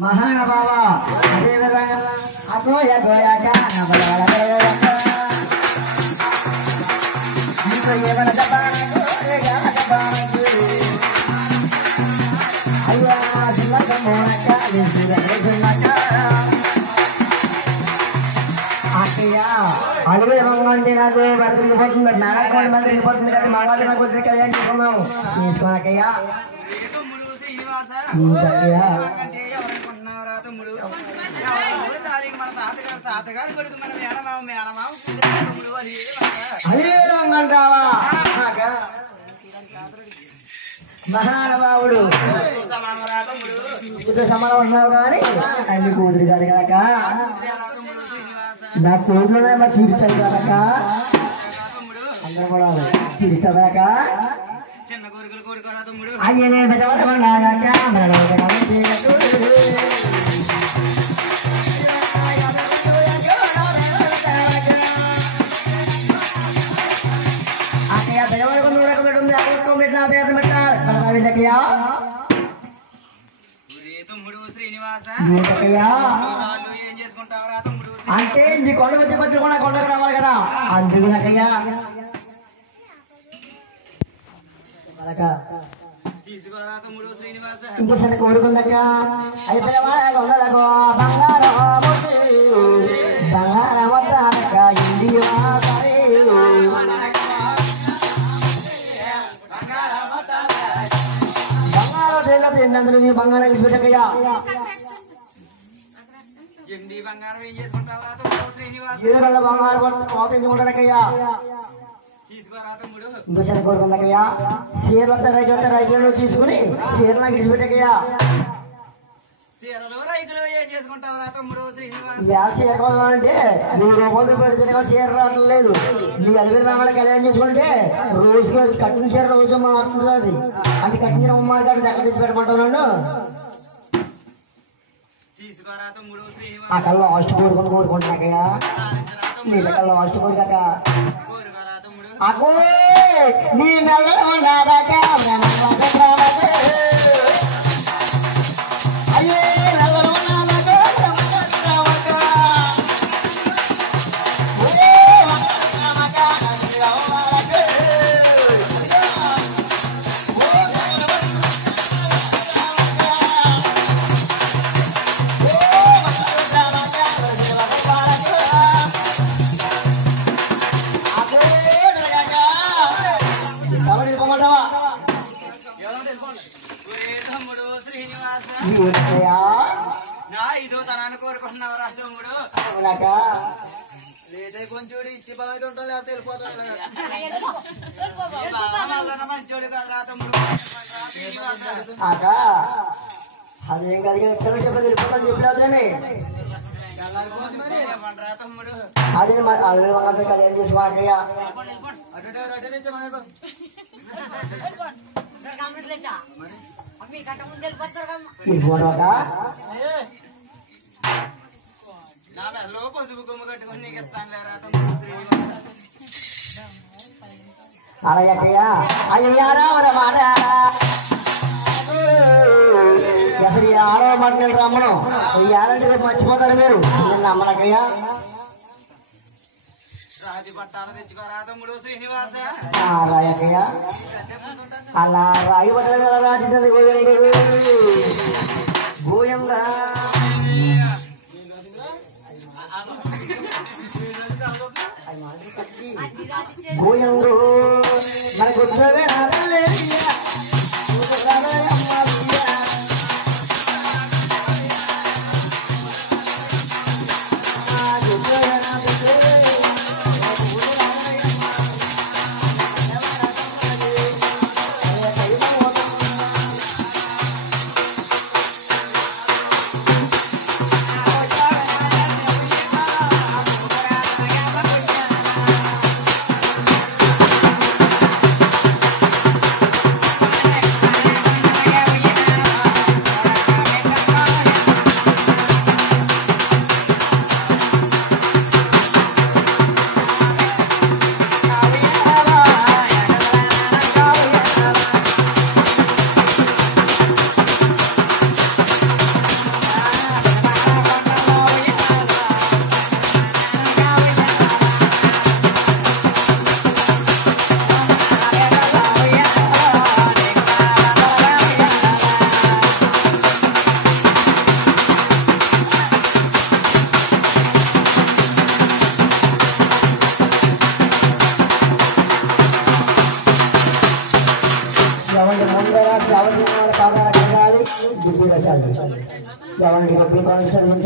మహానుభావ అగోయ గోయాక అడుగు ఏమంటే నాకు బతికిపోతుంది నారాయణ బతికిపోతుంది కదా మగవాళ్ళు నాకు వద్దు కళ్యాణ్ చేసుకున్నాము తీసుకోనకయ్యా అదే అంటావా మహానుభావుడు సమానం ఉన్నావు కానీ అన్ని కూతురు కాదు కనుక నా కూతురు తీరుస్తాయి కనుక అందరూ కూడా తీరుస్తా కనుక అయ్యనే అక్కయ్య పెద్దవాళ్ళకు నూరకు పెట్టుంది అక్కడికి పెట్టిన పేరు పెట్టాలి అంటే నీ కొండ వచ్చి వచ్చి కూడా కొండకు రావాలి కదా అందుకు నాకయ్యా ఇంకోసారి కోరుకుందక్క అయిపోయిన ఉండదకో బంగారం బంగారమక్క ఇండియా బంగారం నీ బంగారం పెట్టకయ్యా బంగారం మోతించుకుంటానకయ్యా ఇంకోసారి కోరుకుందకయ్యా చీరలంతా రైతులు తీసుకుని చీరలా గిడిచిపెట్టకయ్యా అంటే 100 రూపాయలు పెడితే చీర రావడం లేదు నీ అలిగిన రావాలి కళ్యాణం చేసుకుంటే రోజుకి కట్టిన చీర రోజు మారుతుంది అది అది కట్టిన ఉమ్మాలి కాదు ఎక్కడ తీసి పెట్టమంటున్నాను అక్కడ లాస్ట్ కోరుకుంటున్నాకయ్యా నీళ్ళ లాస్ట్ కోరికాక అగో నీ మెల్ల ఉన్నాదాక అయ్యే ఐదో తనాన్ని కోరుకుంటున్నావు రాజముడు కొంచెం ఇచ్చి బాగా ఉంటాను లేకపోతే వెళ్ళిపోతాను మంచోడు కదా తమ్ముడు అదేం కలిగి వెళ్ళిపోతాను చెప్పలేదని తమ్ముడు అదే అల్లు కళ్యాణం చేసుకోకయ్యా పసుపు కొమ్ము కట్టుకుని నీకు ఇస్తాను అలాగయ్యా అయ్యారా మాట అసలు ఆరో మాట రమ్మను యారంటే మర్చిపోతారు మీరు నమ్మలకయ్యా రాజు పట్టాలు తెచ్చుకోరా తమ్ముడు శ్రీనివాస అలాగయ్యా అలా రాయి పట్టాలి రాజు గోయంగా గోయంగు మనకు చాలు. ఎవరికి డబ్బులు కావాలి చదివించాలి.